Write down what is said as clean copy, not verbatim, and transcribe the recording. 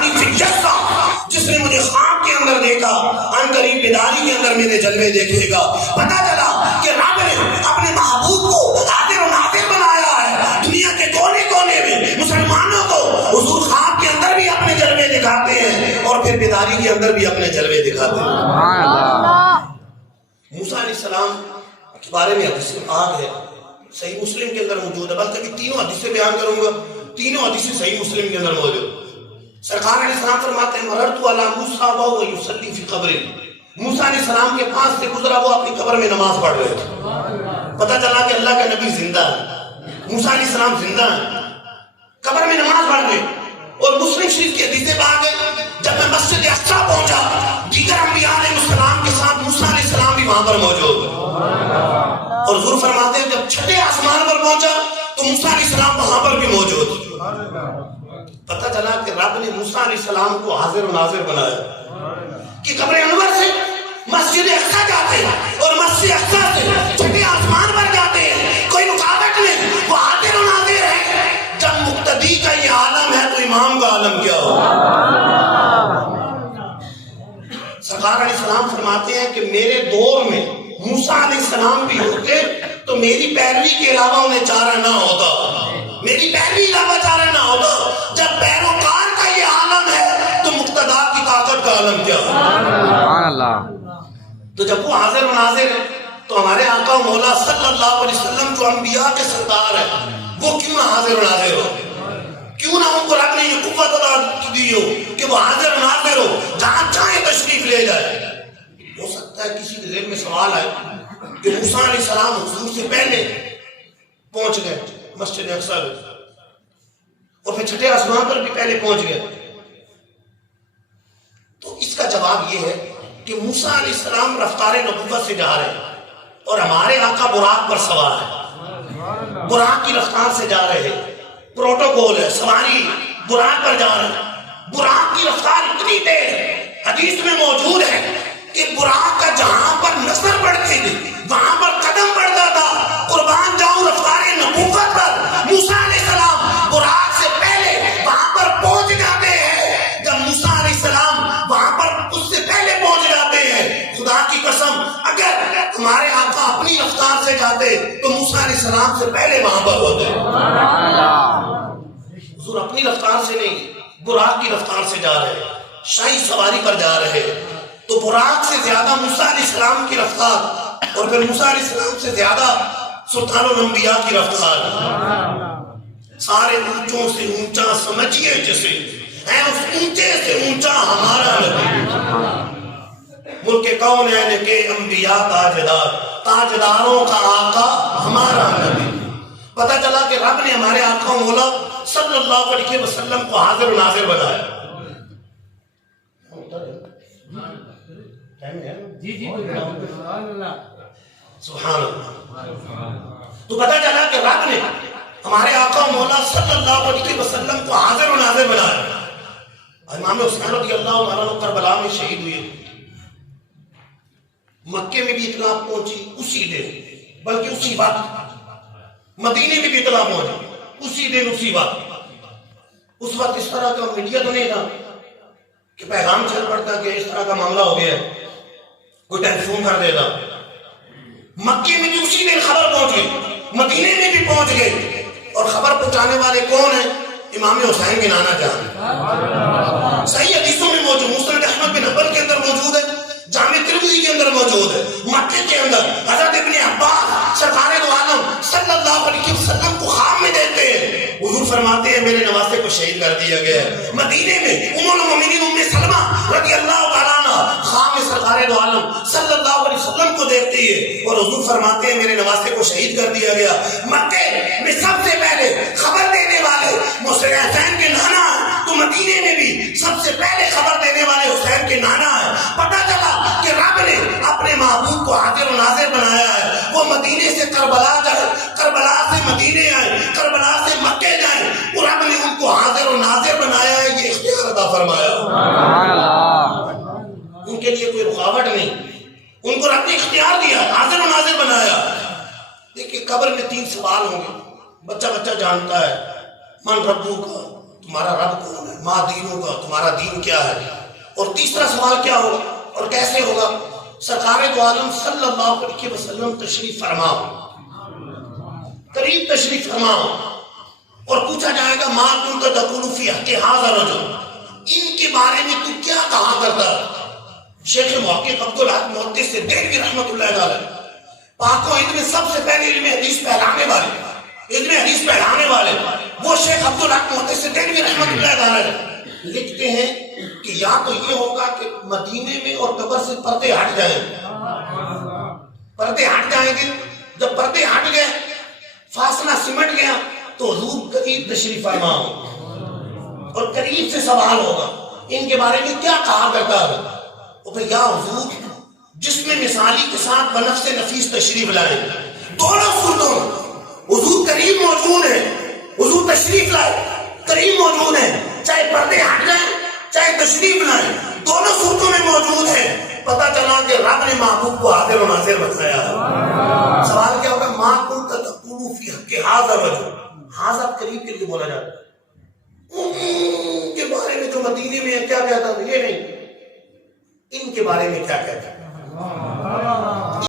رآنی فی الجسہ، جس نے مجھے خواب کے اندر دیکھا ان قریب بیداری کے اندر میرے جلوے دیکھے گا۔ پتہ چلا کہ رب نے اپنے محبوب کو حاضر و ناظر بنایا ہے دنیا کے کونے کونے میں۔ مسلمانوں کو حضور خواب کے اندر بھی اپنے جلوے دکھاتے ہیں اور پھر بیداری کے اندر بھی اپنے جلوے دکھاتے ہیں۔ موسیٰ علیہ السلام کے بارے میں حدیث پاک ہے، صحیح مسلم کے اندر موجود ہے، بلکہ میں تینوں حدیثیں بیان کروں گا، تینوں حدیثیں صحیح مسلم کے اندر موجود۔ سرکار علیہ السلام فرماتے ہیں مررت علی موسیٰ وہو یصلی فی قبرہ، موسیٰ علیہ السلام کے پاس سے گزرا، وہ اپنی قبر میں نماز پڑھ رہے تھے۔ پتہ چلا کہ اللہ کا نبی زندہ ہے، موسیٰ علیہ السلام زندہ ہیں، قبر میں نماز پڑھ رہے۔ اور مسلم شریف کی حدیث پاک ہے جب میں مسجد اقصی پہنچا دیگر انبیاء علیہ السلام کے ساتھ موسیٰ علیہ السلام بھی وہاں پر موجود ہے۔ اور حضور فرماتے ہیں جب چھٹے آسمان پر پہنچا تو موسیٰ علیہ السلام وہاں پر بھی موجود ہے۔ پتہ چلا کہ رب نے موسیٰ علیہ السلام کو حاضر و ناظر بنایا کہ قبر انور سے مسجد اقصی جاتے اور مسجد اقصی سے چھٹے آسمان پر جاتے ہیں، کوئی رکاوٹ نہیں، وہ حاضر و ناظر ہے۔ جب مقتدی کا یہ عالم ہے تو امام کا عالم کیا ہو؟ سرکار علیہ السلام فرماتے ہیں کہ میرے دور میں موسیٰ علیہ السلام بھی ہوتے تو میری پیروی کے علاوہ انہیں چارہ نہ ہوتا، میری پیروی علاوہ چارہ نہ ہوتا۔ جب پیروکار کا یہ عالم ہے تو مقتدا کی طاقت کا عالم کیا ہو؟ سبحان اللہ۔ تو جب وہ حاضر و ناظر ہے تو ہمارے آقا و مولا صلی اللہ علیہ وسلم جو انبیاء کے سردار ہیں وہ کیوں نہ حاضر و ناظر ہو؟ کیوں نہ ان کو رب نے یہ قوت عطا دی ہو کہ وہ حاضر و ناظر ہو، جہاں چاہے تشریف لے جائے؟ ہو سکتا ہے کسی کے ذہن میں سوال آئے کہ موسیٰ علیہ السلام حضور سے پہلے پہنچ گئے مسجد اقصی میں اور پھر چھٹے آسمان پر بھی پہلے پہنچ گئے۔ تو اس کا جواب یہ ہے کہ موسیٰ علیہ السلام رفتار نبوت سے جا رہے ہیں اور ہمارے آقا براق پر سوار ہے، براق کی رفتار سے جا رہے ہیں، پروٹوکول ہے، سواری براق پر جا رہے ہیں۔ براق کی رفتار اتنی تیز ہے، حدیث میں موجود ہے کہ براق کا جہاں پر نظر پڑتی تھی وہاں پر قدم پڑتا تھا۔ قربان جاؤں رفتار نبوت پر موسیٰ علیہ السلام براق سے پہلے وہاں پر پہنچ جاتے ہیں۔ جب موسیٰ علیہ السلام وہاں پر اس سے پہلے پہنچ جاتے ہیں، خدا کی قسم اگر ہمارے آقا اپنی رفتار سے جاتے تو موسیٰ علیہ السلام سے پہلے وہاں پر ہوتے۔ حضور اپنی رفتار سے نہیں، براق کی رفتار سے جا رہے، شاہی سواری پر جا رہے، تو براق سے زیادہ موسیٰ علیہ السلام کی رفتار اور پھر موسیٰ علیہ السلام سے زیادہ سلطان الانبیاء کی رفتار۔ سارے اونچوں سے اونچا سمجھیے جسے ہے اس اونچے سے اونچا ہمارا نبی، ملک کونین کے انبیاء تاجدار، تاجداروں کا آقا ہمارا نبی۔ پتہ چلا کہ رب نے ہمارے آقا مولا صلی اللہ علیہ وسلم کو حاضر و ناظر بنایا۔ سبحان اللہ۔ تو پتہ چلا کہ رب نے ہمارے آقا مولا صلی اللہ علیہ وسلم کو حاضر و ناظر بنایا۔ امام حسین رضی اللہ عنہ کربلا میں شہید ہوئے، مکے میں بھی اطلاع پہنچی اسی دن، بلکہ اسی وقت مدینے میں بھی اطلاع پہنچی اسی دن اسی وقت۔ اس وقت اس طرح کا میڈیا تو نہیں تھا کہ پیغام چل پڑتا کہ اس طرح کا معاملہ ہو گیا ہے، کوئی ٹیلی فون کر دیتا۔ مکے میں بھی اسی دن خبر پہنچ گئی، مدینے میں بھی پہنچ گئی، اور خبر پہنچانے والے کون ہیں؟ امام حسین کے نانا جان۔ صحیح حدیثوں میں موجود، مسند احمد بن حنبل کے اندر موجود ہے، جامع ترمذی کے اندر موجود ہے، مکے کے اندر حضرت ابن عباس سرکار دو عالم صلی اللہ علیہ وسلم کو خواب میں دیکھتے ہیں، حضور فرماتے ہیں میرے نواسے کو شہید کر دیا گیا ہے۔ مدینے میں ام المؤمنین ام سلمہ رضی اللہ تعالیٰ عنہ خواب میں سرکار دو عالم صلی اللہ علیہ وسلم کو دیکھتی ہے اور حضور فرماتے ہیں میرے نواسے کو شہید کر دیا گیا۔ مکے میں سب سے پہلے خبر دینے والے مسلم حسین کے نانا ہیں، تو مدینے میں بھی سب سے پہلے خبر دینے والے حسین کے نانا ہیں۔ پتہ چلا کہ رب نے اپنے محبوب کو حاضر و ناظر بنایا ہے، وہ مدینے سے کربلا جائے، کربلا سے مدینے آئے، کربلا سے مکے جائیں، اور رب نے ان کو حاضر و ناظر بنایا ہے، یہ اختیار عطا فرمایا۔ ان کے لیے کوئی رکاوٹ نہیں، ان کو رب نے اختیار دیا، حاضر و ناظر بنایا۔ دیکھیے قبر میں 3 سوال ہوں گے، بچہ جانتا ہے من ربو کا، تمہارا رب کون ہے، ما دینوں کا، تمہارا دین کیا ہے، اور تیسرا سوال کیا ہوگا اور کیسے ہوگا؟ سرکار دو عالم صلی اللہ علیہ وسلم تشریف فرماؤ، قریب تشریف فرماؤ، اور پوچھا جائے گا ما کنت تقول فی حق ھذا الرجل، ان کے بارے میں تو کیا کہا کرتا ہے؟ شیخ محقق عبدالحق محدث سے دہلوی رحمۃ اللہ علیہ پاک و ہند میں سب سے پہلے علم حدیث پھیلانے والے وہ شیخ عبدالحق محدث سے دہلوی رحمۃ اللہ علیہ لکھتے ہیں کہ یا تو یہ ہوگا کہ مدینے میں اور قبر سے پردے ہٹ جائیں گے، جب پردے ہٹ گئے، فاصلہ سمٹ گیا، تو حضور قریب تشریف فرما اور قریب سے سوال ہوگا ان کے بارے میں کیا کہا کرتا ہے؟ یا حضور جس میں مثالی کے ساتھ بنفس نفیس تشریف لائے، دونوں صورتوں حضور قریب موجود ہے، حضور تشریف لائے قریب موجود ہے، چاہے پردے ہٹ جائیں چاہے تشریف لائیں، دونوں صورتوں میں موجود ہے۔ پتہ چلا کہ رب نے محبوب کو حاضر و ناظر بتایا۔ سوال کیا ہوگا؟ ما کنت تقول فی حق ھذا الرجل، ھذا قریب کے لیے بولا جاتا ہے، ان کے بارے میں جو مدینے میں کیا کہتا ہے، یہ نہیں، ان کے بارے میں کیا کہتا ہے۔